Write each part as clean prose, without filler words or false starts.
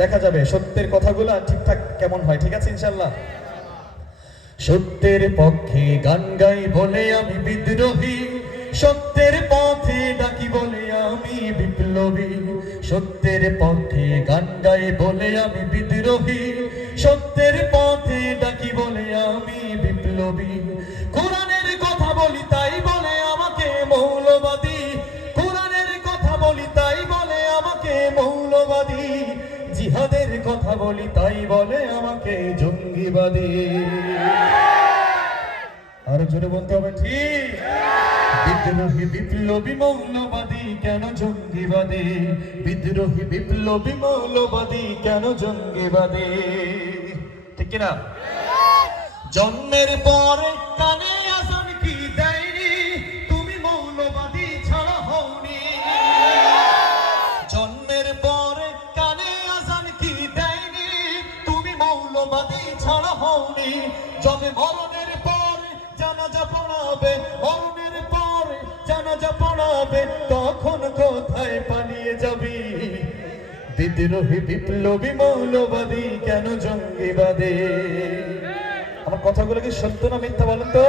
দেখা যাবে সত্যের কথাগুলো ঠিকঠাক কেমন হয়। ঠিক আছে ইনশাআল্লাহ। সত্যের পক্ষে গান গাই বলে আমি বিদ্রোহী, সত্যের পথে ডাকি বলে আমি বিপ্লবী। সত্যের পক্ষে গান গাই বলে আমি বিদ্রোহী, সত্যের পথে ডাকি বলে আমি বিপ্লবী। কোরআনের কথা বলি তাই বলে আমাকে মৌলবাদী, কোরআনের কথা বলি তাই বলে আমাকে মৌলবাদী। জিহাদের কথা বলি তাই বলে আমাকে জঙ্গিবাদী। আরো জোরে বলতে হবে ঠিক। বিদ্রোহী বিপ্লবী মৌলবাদী কেন জঙ্গিবাদী, বিদ্রোহী বিপ্লবী মৌলবাদী কেন জঙ্গিবাদী। ঠিক কিনা? জন্মের পরে কানে আজান কি দেয়নি, তুমি মৌলবাদী ছাড়া হওনি। জন্মের পরে কানে আজান কি দেয়নি, তুমি মৌলবাদী ছাড়া হওনি। যবে মরণের পরে জানাজা পড়াবে, মরণের পরে জানাজা পড়াবে, তখন কোথায় পালিয়ে যাবি। বিদ্রোহী বিপ্লবী মৌলবাদী কেন জঙ্গিবাদী। আমার কথাগুলো কি সত্য না মিথ্যা বলেন তো?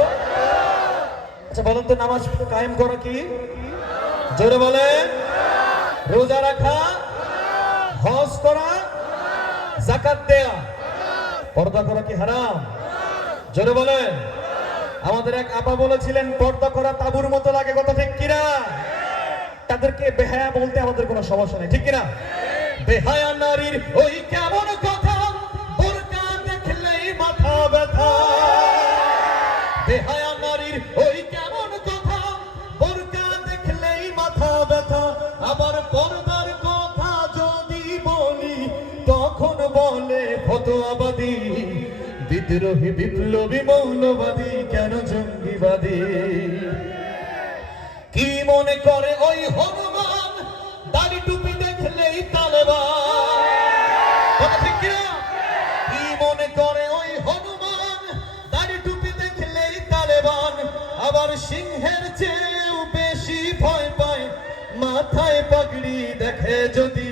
আচ্ছা বলেন তো, নামাজ কায়েম করা কি? জোরে বলেন। রোজা রাখা, হজ করা, যাকাত দেয়া, পর্দা করা কি হারাম? জোরে বলেন। আমাদের এক আপা বলেছিলেন পর্দা করা তাবুর মতো লাগে, কথা ঠিক কিনা? তাদেরকে বেহায়া বলতে আমাদের কোনো সমস্যা নেই, ঠিক কিনা? বেহায়া নারীর ওই কেমন কথা, বোরকা দেখলেই মাথা ব্যথা। বেহায়া নারীর ওই কেমন কথা, বোরকা দেখলেই মাথা ব্যথা। আবার পর্দার কথা যদি বলি তখন বলে ফতোয়াবাদী। বিদ্রোহী বিপ্লবী মৌলবাদী কেন জঙ্গিবাদী। কি মনে করে ওই হনুমান, দাড়ি টুপি দেখলেই তালেবান। কথা ঠিক কিনা? কি মনে করে ওই হনুমান, দাড়ি টুপি দেখলেই তালেবান। আবার সিংহের চেয়েও বেশি ভয় পায় মাথায় পাগড়ি দেখে যদি।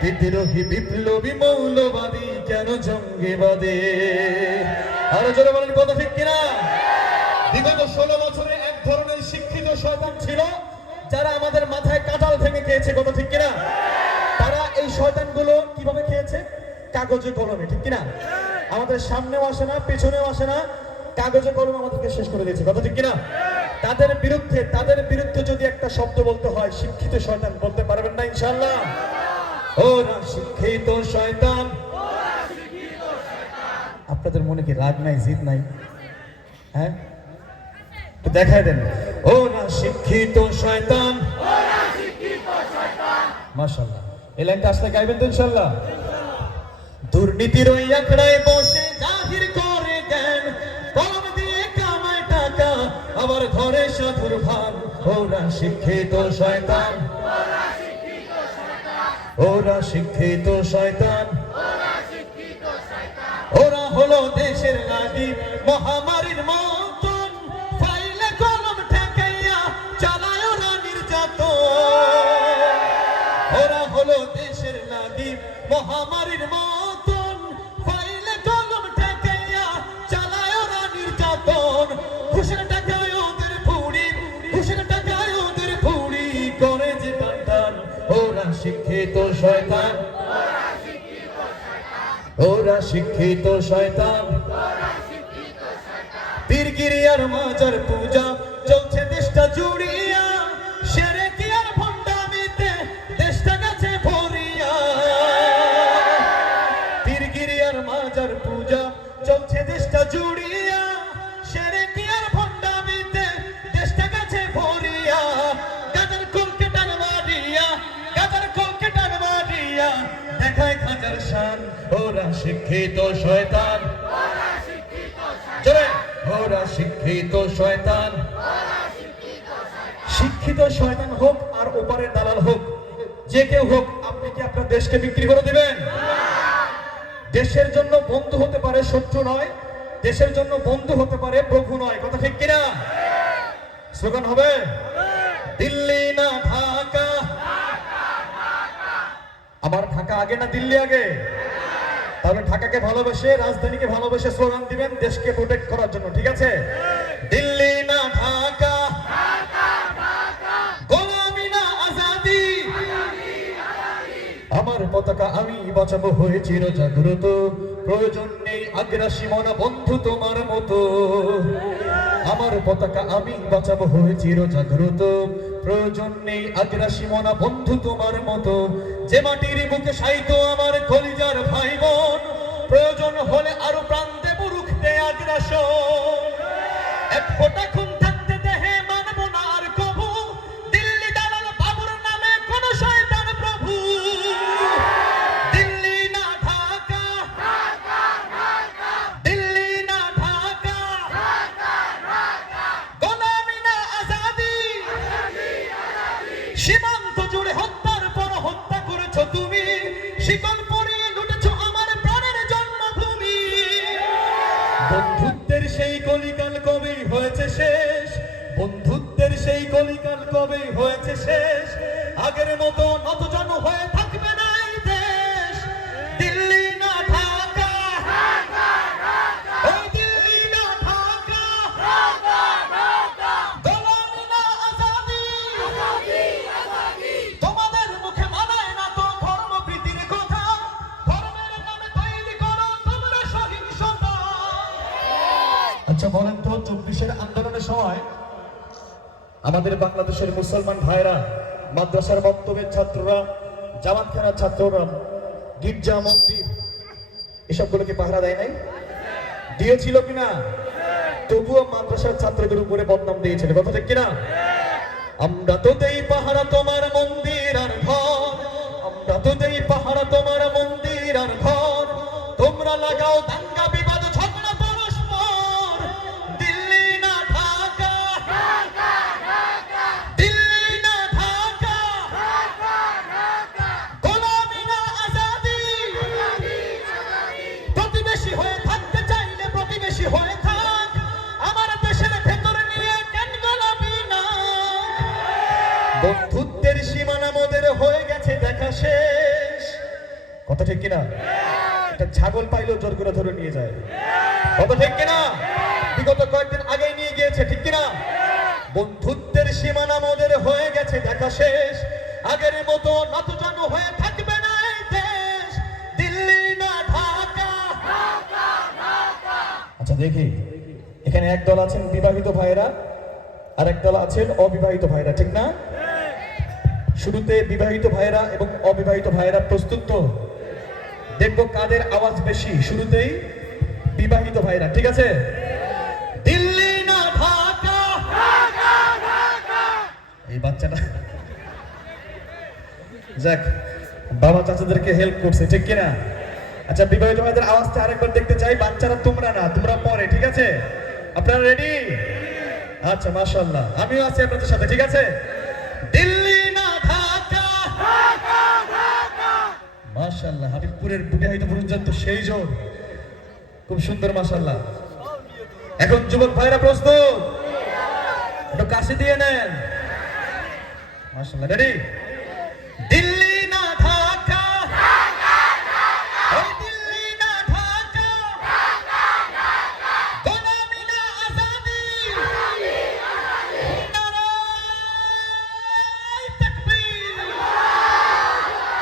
বিদ্রোহী বিপ্লবী মৌলবাদী কেন জঙ্গিবাদী। আরো জোরে বলেন, কথা ঠিক কিনা? বিগত 16 বছরে এক ধরনের শিক্ষিত শয়তান ছিল যারা আমাদের মাথায় কাঁঠাল ভেঙে খেয়েছে, কথা ঠিক কিনা? তারা এই শয়তানগুলো কিভাবে খেয়েছে? কাগজে কলমে, ঠিক কিনা? আমাদের সামনেও আসে না, পেছনেও আসে না, কাগজে কলমে আমাদেরকে শেষ করে দিয়েছে, কথা ঠিক কিনা? তাদের বিরুদ্ধে যদি একটা শব্দ বলতে হয়, শিক্ষিত শয়তান বলতে পারবেন না ইনশাআল্লাহ। ওরা শিক্ষিত শয়তান। আপনাদের মনে কি রাগ নাই, জিদ নাই? হ্যাঁ, দেখায় দেন। ওরা শিক্ষিত শয়তান। মাশাআল্লাহ, এই লাইনটা আসলে গাইবেন তো ইনশাআল্লাহ। দুর্নীতির ওই আখড়ায় বসে জাহির করে জ্ঞান, কলম দিয়ে কামায় টাকা আবার ধরে সাধুর ভান। ওরা শিক্ষিত শয়তান, ওরা শিক্ষিত শয়তান। ওরা হলো দেশের নারী মহামারীর মতন, ফাইলে কলম ঠেকাইয়া চালায় ওরা নির্যাতন। ওরা হলো দেশের নারী মহামারীর মতন, ফাইলে কলম ঠেকাইয়া চালায় ওরা নির্যাতন। ঘুষের টাকায় ওদের ফুড়ি, ঘুষের টাকায় ওদের ফুড়ি করে যে টান। ওরা শিক্ষিত শয়তান, ওরা শিক্ষিত শয়তান। পীরগিরিয়ার মাজার পূজা চলছে দেশটা জুড়িয়া, শিরকি আর ভণ্ডামিতে দেশটা গেছে ভরিয়া। পীরগিরিয়ার মাজার পূজা চলছে দেশটা জুড়িয়া, শিরকি আর ভণ্ডামিতে দেশটা গেছে ভরিয়া। গাজার কলকে টান মারিয়া, গাজার কলকে টান মারিয়া দেখায় খাজার শান। ওরা শিক্ষিত শয়তান, জোরে। ওরা শিক্ষিত শয়তান। শিক্ষিত শয়তান হোক আর ওপারের দালাল হোক, যে কেউ হোক, আপনি কি আপনার দেশকে বিক্রি করে দিবেন? দেশের জন্য বন্ধু হতে পারে, শত্রু নয়। দেশের জন্য বন্ধু হতে পারে, প্রভু নয়, কথা ঠিক কিনা? স্লোগান হবে, দিল্লি না ঢাকা, আমার ঢাকা আগে না দিল্লি আগে? তাহলে ঢাকাকে ভালোবেসে, রাজধানীকে ভালোবেসে স্লোগান দিবেন দেশকে প্রোটেক্ট করার জন্য, ঠিক আছে? দিল্লি না ঢাকা, গোলামি না আজাদি, আমার পতাকা আমি বাঁচাবো হয়ে চির জাগ্রত, প্রয়োজন নেই আগ্রাসী মনা বন্ধু তোমার মতো। আমার পতাকা আমি বাঁচাবো হয়ে চির জাগ্রত, প্রয়োজন নেই আগ্রাসী মনা বন্ধু তোমার মতো। যে মাটির বুকে সাইত আমার কলিজার ভাই বোন, প্রয়োজন হলে আরো প্রাণ দেব রুখতে আগ্রাসন। এক ফোঁটা খুন থাকতে দেহে মানব না আর কভু, দিল্লি দালাল বাবুর নামে কোন শয়তান প্রভু। দিল্লি না ঢাকা, দিল্লি না ঢাকা, গোলামি না আজাদি, সীমান্ত জুড়ে হত্যার পর হত্যা করেছো তুমি, শিকল পরিয়ে লুটেছো আমার প্রাণের জন্মভূমি। বন্ধুত্বের সেই কলিকাল কবে হয়েছে শেষ, বন্ধুত্বের সেই কলিকাল কবে হয়েছে শেষ, আগের মতো নতজন হয়ে থাকবে না এই দেশ। দিল্লি না ঢাকা, ওই দিল্লি না ঢাকা, গোলামি না আজাদি, তোমাদের মুখে মানায় না তো ধর্মপ্রীতির কথা, ধর্মের নামে তৈরি করো তোমরা সহিংসতা। আচ্ছা বলেন তো, 24-এর আন্দোলনের সময় আমাদের বাংলাদেশের মুসলমান ভাইরা, মাদ্রাসার বক্তব্যের ছাত্ররা, জামাতখানার ছাত্ররা, গির্জা মন্দির এসবগুলোকে পাহারা দেয় নাই? দিয়েছিল কিনা? তবুও মাদ্রাসার ছাত্রদের উপরে বদনাম দিয়েছিল, কথা ঠিক কিনা? আমরা তো দেই পাহারা তোমার মন্দির আর ঘর, আমরা তো দেই পাহারা তোমার মন্দির আর ঘর, তোমরা লাগাও দাঙ্গা বিবাদ ঝগড়া পরস্পর। দিল্লি না ঢাকা, দিল্লি না ঢাকা, গোলামি না আজাদি, প্রতিবেশী হয়ে থাকতে চাইলে প্রতিবেশী হয়ে থাক, আমার দেশের ভেতরে নিয়ে কেন গোলামি না। বন্ধুত্বের সীমানা মোদের হয়ে গেছে দেখা শেষ, কথা ঠিক কিনা? একটা ছাগল পাইলেও জোর করে ধরে নিয়ে যায়, কথা ঠিক কিনা? বিগত কয়েকদিন আগেই নিয়ে গিয়েছে, ঠিক কিনা? বন্ধুত্বের সীমানা মোদের হয়ে গেছে দেখা শেষ, আগের মতো নতজন হয়ে থাকবে না এই দেশ। দিল্লি না ঢাকা। আচ্ছা দেখি, এখানে এক দল আছেন বিবাহিত ভাইরা আর এক দল আছেন অবিবাহিত ভাইরা, ঠিক না? শুরুতে বিবাহিত ভাইরা এবং অবিবাহিত ভাইরা প্রস্তুত তো? দেখবো কাদের আওয়াজ বেশি। শুরুতেই বিবাহিত ভাইরা, ঠিক আছে? দিল্লি না ঢাকা, এই বাচ্চাটা যাক বাবা চাচাদেরকে হেল্প করছে, ঠিক কিনা? আচ্ছা বিবাহিত ভাইদের আওয়াজটা আরেকবার দেখতে চাই। বাচ্চারা তোমরা না, তোমরা পরে, ঠিক আছে? আপনারা রেডি? আচ্ছা মাশাআল্লাহ, আমিও আছি আপনাদের সাথে, ঠিক আছে? দিল্লি না ঢাকা, মাশাআল্লাহ। হাবিবপুরের বিবাহিত পুরুষজন তো সেই জোর, খুব সুন্দর মাশাআল্লাহ। এখন যুবক ভাইরা প্রস্তুত? একটু কাছে দিয়ে নেন, মাশাআল্লাহ। রেডি? দিল্লি